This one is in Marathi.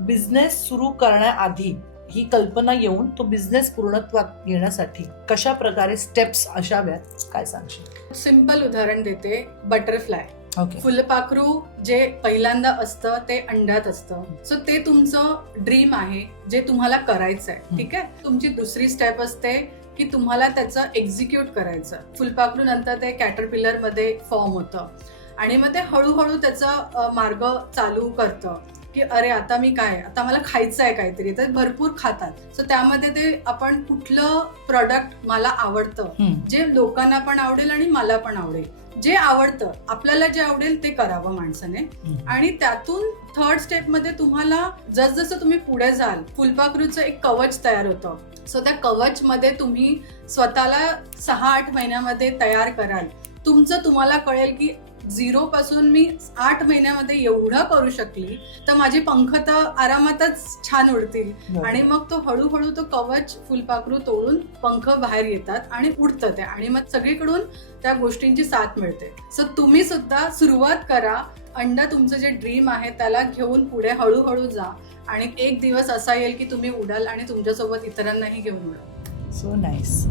बिझनेस सुरू करण्याआधी ही कल्पना येऊन तो बिझनेस पूर्णत्वात येण्यासाठी कशा प्रकारे स्टेप्स असाव्यात, काय सांगशील? सिंपल उदाहरण देते, बटरफ्लाय. ओके. फुलपाखरू जे पहिल्यांदा असतं ते अंड्यात असतं. सो ते तुमचं ड्रीम आहे, जे तुम्हाला करायचं आहे. ठीक आहे. तुमची दुसरी स्टेप असते की तुम्हाला त्याचं एक्झिक्यूट करायचं. फुलपाखरू नंतर ते कॅटरपिलर मध्ये फॉर्म होतं आणि मग ते हळूहळू त्याचा मार्ग चालू करतं की अरे आता मी काय, आता मला खायचं आहे काहीतरी. तर भरपूर खातात. सो त्यामध्ये ते आपण कुठलं प्रॉडक्ट मला आवडतं, जे लोकांना पण आवडेल आणि मला पण आवडेल, जे आवडतं आपल्याला, जे आवडेल ते करावं माणसाने. आणि त्यातून थर्ड स्टेप मध्ये तुम्हाला जसजसं तुम्ही पुढे जाल, फुलपाखरूचं एक कवच तयार होतं. सो त्या कवच मध्ये तुम्ही स्वतःला 6-8 महिन्यामध्ये तयार कराल. तुम्हाला कळेल की 0 पासून मी 8 महिन्यामध्ये एवढं करू शकली, तर माझे पंख तर आरामातच छान उडतील. आणि मग तो हळूहळू तो कवच फुलपाखरू तोडून पंख बाहेर येतात आणि उडतं ते, आणि मग सगळीकडून त्या गोष्टींची साथ मिळते. सो तुम्ही सुद्धा सुरुवात करा. अंड तुमचं जे ड्रीम आहे त्याला घेऊन पुढे हळूहळू जा, आणि एक दिवस असा येईल की तुम्ही उडाल आणि तुमच्यासोबत इतरांनाही घेऊन उडाल. So nice.